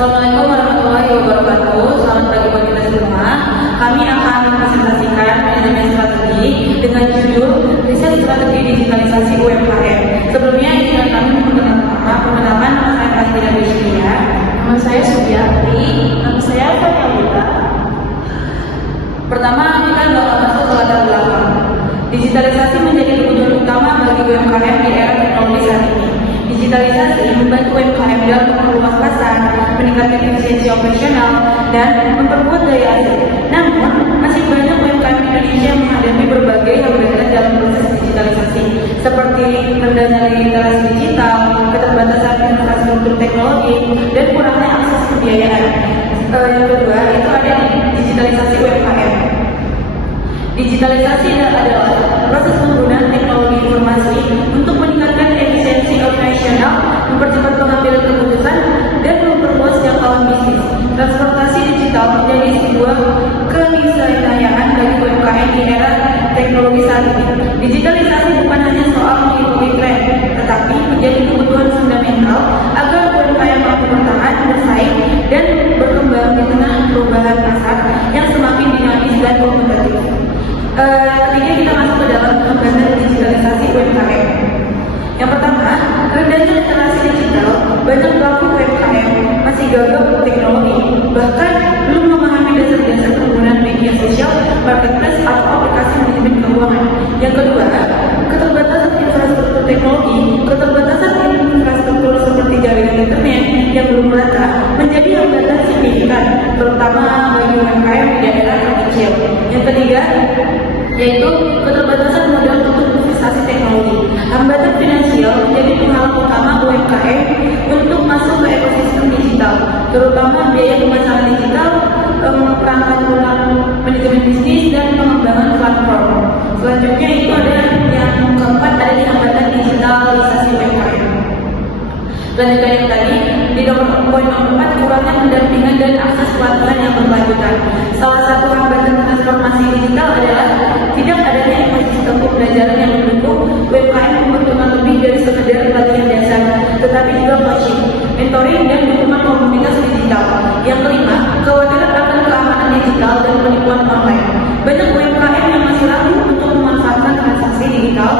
Assalamualaikum warahmatullahi wabarakatuh. Selamat pagi buat kita semua. Kami akan mempresentasikan manajemen strategi dengan judul Riset Strategi Digitalisasi UMKM. Sebelumnya izinkan kami perkenalan saya Fasila Desya. Nama saya Sugiarti. Nama saya Fania Buta. Pertama, kita bakal masuk ke latar belakang. Digitalisasi menjadi kebutuhan utama bagi UMKM di era teknologi saat ini. Digitalisasi membantu UMKM dalam memperluas pasar, meningkatkan efisiensi operasional, dan memperkuat daya saing. Namun, masih banyak UMKM Indonesia yang menghadapi berbagai hambatan dalam proses digitalisasi, seperti rendahnya literasi digital, keterbatasan infrastruktur teknologi, dan kurangnya akses pembiayaan. Yang kedua, itu ada digitalisasi UMKM. Digitalisasi adalah proses penggunaan teknologi informasi untuk meningkatkan efisiensi operasional, mempercepat pengambilan keputusan, dan memperluas jangkauan bisnis. Transportasi digital menjadi sebuah keniscayaan bagi UMKM di era teknologi saat ini. Digitalisasi bukan hanya soal mengikuti tren, tetapi menjadi kebutuhan fundamental agar UMKM mampu bertahan, bersaing, dan berkembang di tengah perubahan pasar yang semakin dinamis dan kompetitif. Ketiga, kita masuk ke dalam hambatan digitalisasi UMKM. Yang pertama, rendahnya literasi digital. Banyak pelaku UMKM masih gagap teknologi, bahkan belum memahami dasar-dasar penggunaan media sosial, marketplace, atau aplikasi manajemen keuangan. Yang kedua, keterbatasan infrastruktur teknologi. Keterbatasan infrastruktur seperti jaringan internet yang belum merata menjadi hambatan signifikan, terutama bagi UMKM di daerah terpencil. Yang ketiga, yaitu keterbatasan modal untuk investasi teknologi. Hambatan finansial menjadi penghalang utama UMKM untuk masuk ke ekosistem digital, terutama biaya pemasaran digital, perangkat lunak manajemen bisnis, dan pengembangan platform. Selanjutnya itu ada yang keempat, ada di hambatan digitalisasi UMKM. Selanjutnya yang tadi di poin nomor 4, kurangnya pendampingan dan akses pelatihan yang berkelanjutan. Salah satu hambatan transformasi digital adalah tidak adanya ekosistem pembelajaran yang mendukung UMKM membutuhkan lebih dari sekedar pelatihan dasar, tetapi juga coaching, mentoring, dan dukungan komunitas digital. Yang kelima, kekhawatiran akan keamanan digital dan penipuan online. Banyak UMKM yang masih ragu untuk memanfaatkan transaksi digital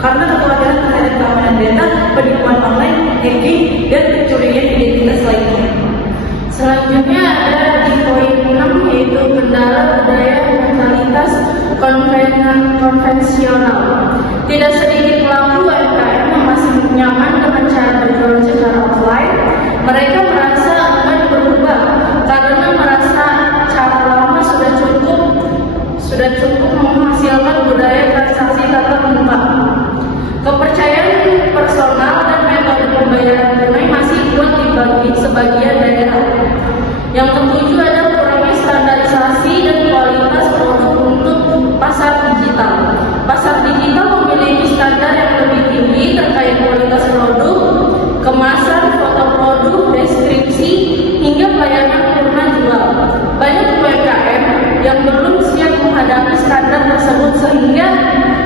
karena kekhawatiran terhadap keamanan data, penipuan online, hacking, dan pencurian identitas lainnya. Selanjutnya ada di poin 6, yaitu kendala budaya mentalitas konvensional. Tidak sedikit pelaku UMKM yang masih nyaman dengan cara berjualan secara offline. Mereka merasa akan berubah karena merasa cara lama sudah cukup menghasilkan budaya transaksi tatap muka. Kepercayaan personal dan metode pembayaran tunai masih kuat dibagi sebagian daerah. Yang ketujuh ada kurangnya standarisasi dan kualitas produk untuk pasar digital. Pasar digital memiliki standar yang lebih tinggi terkait kualitas produk, kemasan, foto produk, deskripsi, hingga pelayanan purna jual. Banyak UMKM yang belum siap menghadapi standar tersebut sehingga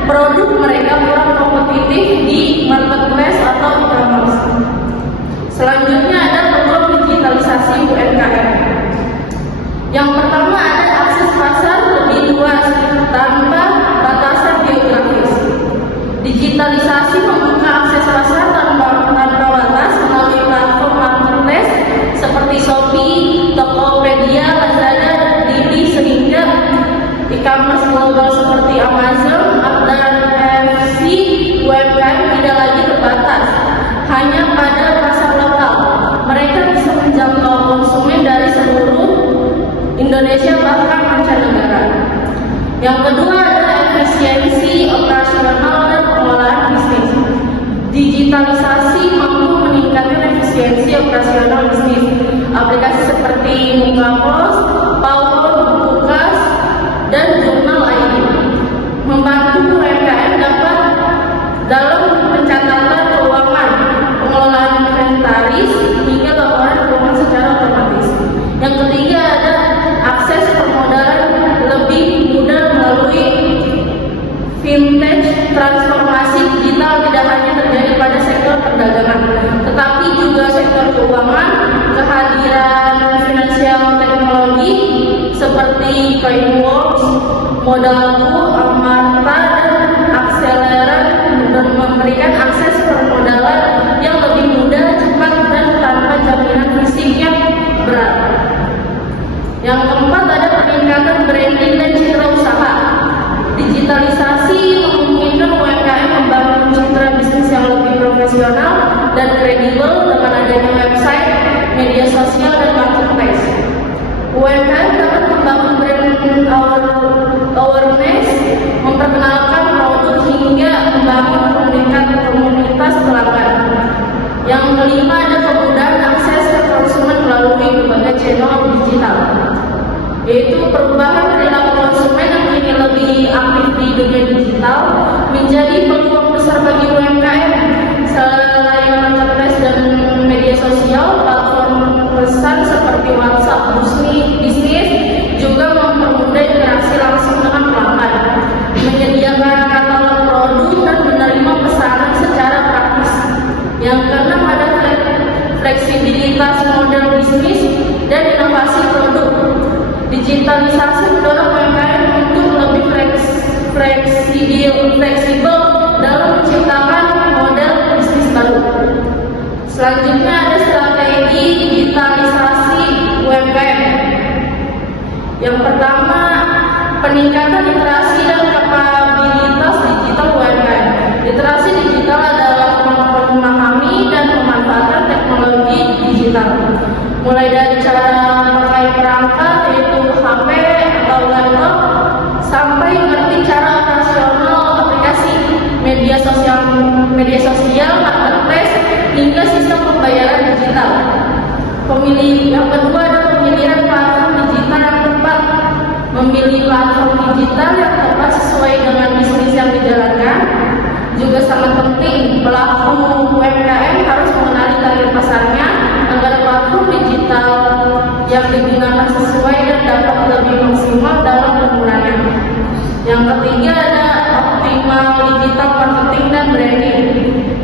produk mereka kurang kompetitif di marketplace atau e-commerce. Selanjutnya ada program digitalisasi UMKM. Yang pertama ada akses pasar lebih luas tanpa batasan geografis. Digitalisasi membuka akses pasar tanpa batas melalui platform marketplace seperti Shopee, Tokopedia, Lazada, Didi, sehingga e-commerce global seperti Amazon dan FC UMKM tidak lagi terbatas hanya pada pasar lokal. Mereka bisa menjangkau konsumen dari seluruh Indonesia bahkan mancanegara. Yang kedua adalah efisiensi operasional dan pengelolaan bisnis. Digitalisasi mampu meningkatkan efisiensi operasional bisnis. Aplikasi seperti Mukapos, PowerPoint, Bukukas, dan jurnal lainnya membantu UMKM dapat dalam pencatatan keuangan, pengelolaan inventaris, hingga laporan keuangan secara otomatis. Yang ketiga ada akses permodalan lebih mudah melalui fintech. Transformasi digital tidak hanya terjadi pada sektor perdagangan, tetapi juga sektor keuangan. Kehadiran Coinworks, Modalku, Amarta, dan Akseleran memberikan akses permodalan yang lebih mudah, cepat, dan tanpa jaminan fisik yang berat. Yang keempat ada peningkatan branding dan citra usaha. Digitalisasi memungkinkan UMKM membangun citra bisnis yang lebih profesional dan kredibel dengan adanya website, media sosial, dan marketplace. UMKM dapat membangun brand awareness, memperkenalkan produk hingga membangun komunitas pelanggan. Yang kelima ada kemudahan akses ke konsumen melalui berbagai channel digital, yaitu perubahan perilaku konsumen yang kini lebih aktif di dunia digital menjadi peluang besar bagi UMKM. Selain marketplace dan media sosial, platform pesan seperti WhatsApp Bisnis juga mempermudah interaksi langsung dengan pelanggan, menyediakan katalog produk dan menerima pesanan secara praktis. Yang keenam ada fleksibilitas model bisnis dan inovasi produk. Digitalisasi mendorong UMKM untuk lebih fleksibel dalam menciptakan model bisnis baru. Selanjutnya ada strategi digitalisasi UMKM. Yang pertama, peningkatan literasi dan kapabilitas digital UMKM. Literasi digital adalah kemampuan memahami dan memanfaatkan teknologi digital, mulai dari cara pakai perangkat yaitu HP atau laptop sampai mengerti cara operasional aplikasi media sosial, marketplace hingga sistem pembayaran digital. Yang kedua ada pemilihan platform digital yang tepat. Memilih platform digital yang tepat sesuai dengan bisnis yang dijalankan juga sangat penting. Pelaku UMKM harus mengenali target pasarnya agar platform digital yang digunakan sesuai dan dapat lebih maksimal dalam penggunaannya. Yang ketiga ada optimal digital marketing dan branding.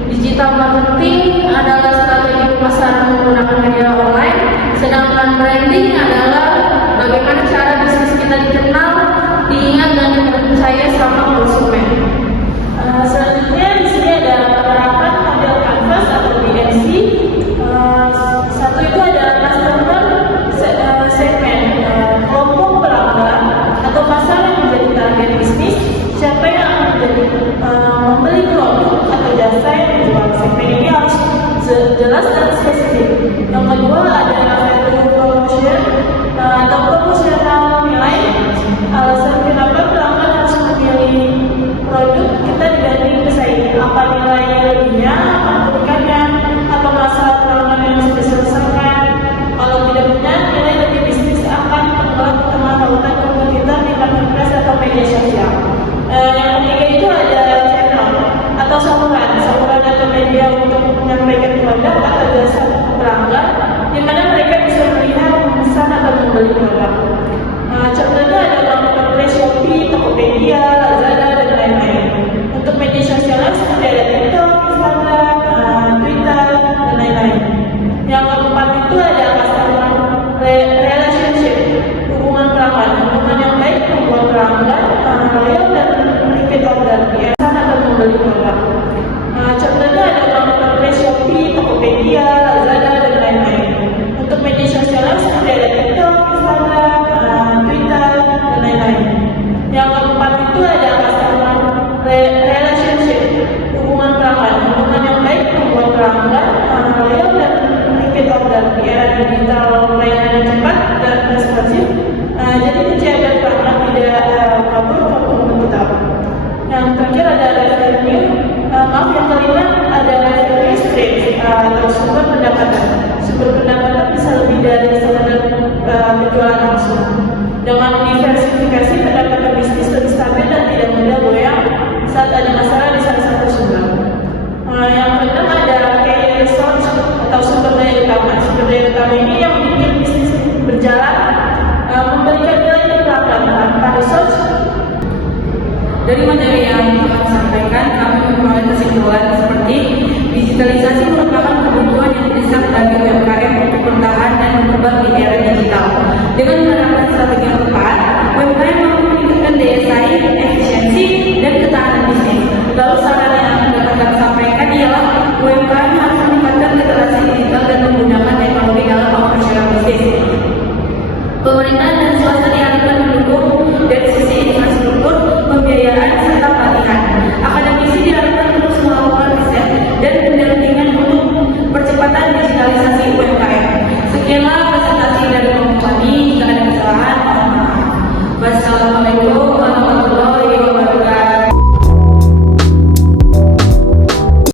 Digital marketing adalah strategi pemasaran menggunakan media online, sedangkan branding adalah bagaimana cara bisnis kita dikenal, diingat, dan dipercaya sama konsumen. Selanjutnya di sini ada penerapan model canvas atau BNC. Satu itu ada customer segment, kelompok pelanggan atau pasar yang menjadi target bisnis. Siapa yang akan menjadi membeli produk atau jasa yang dijual. Segmen ini harus jelas dan spesifik. Yang kedua ada value promotion atau promosional nilai. Alasan kenapa pelanggan harus memilih produk kita dibanding pesaing, apa nilai lebihnya, apa keunikannya, apa masalah pelanggan yang sudah diselesaikan. Kalau tidak benar, nilai lebih bisnis akan membuat kemahautan kompetitor di marketplace atau media sosial. Yang ketiga itu ada channel atau saluran atau media untuk menyampaikan produk atau jasa pelanggan, di mana mereka bisa melihat, memesan atau membeli produk. Contohnya ada marketplace Shopee, Tokopedia, Lazada, dan lain-lain. Untuk media sosial seperti ada TikTok, Instagram, Twitter, dan lain-lain. Yang keempat itu ada customer relationship, hubungan pelanggan. Hubungan yang baik membuat pelanggan loyal dan repeat order, biasa atau membeli produk. Contohnya ada marketplace Shopee, Tokopedia, Lazada, dan lain-lain. Untuk media sosial seperti ada TikTok, Instagram, Twitter, dan lain-lain. Yang keempat itu ada customer relationship, hubungan pelanggan. Hubungan yang baik membuat pelanggan loyal dan repeat order. Di era digital, pelayanan yang cepat dan responsif, jadi kunci agar pelanggan tidak kabur ke kompetitor. Yang terakhir ada revenue. Yang kelima ada revenue stream atau sumber pendapatan. Sumber pendapatan bisa lebih dari sekedar penjualan langsung. Dengan diversifikasi, pendapatan bisnis lebih stabil dan tidak mudah goyang saat ada masalah di salah satu sumber. Yang keenam ada key resource atau sumber daya utama. Sumber daya utama ini yang bikin bisnis berjalan, memberikan nilai ke pelanggan. Tanpa resource, dari materi yang kami sampaikan, kami memperoleh kesimpulan seperti digitalisasi merupakan kebutuhan yang mendesak bagi UMKM untuk bertahan dan berkembang di era digital. Dengan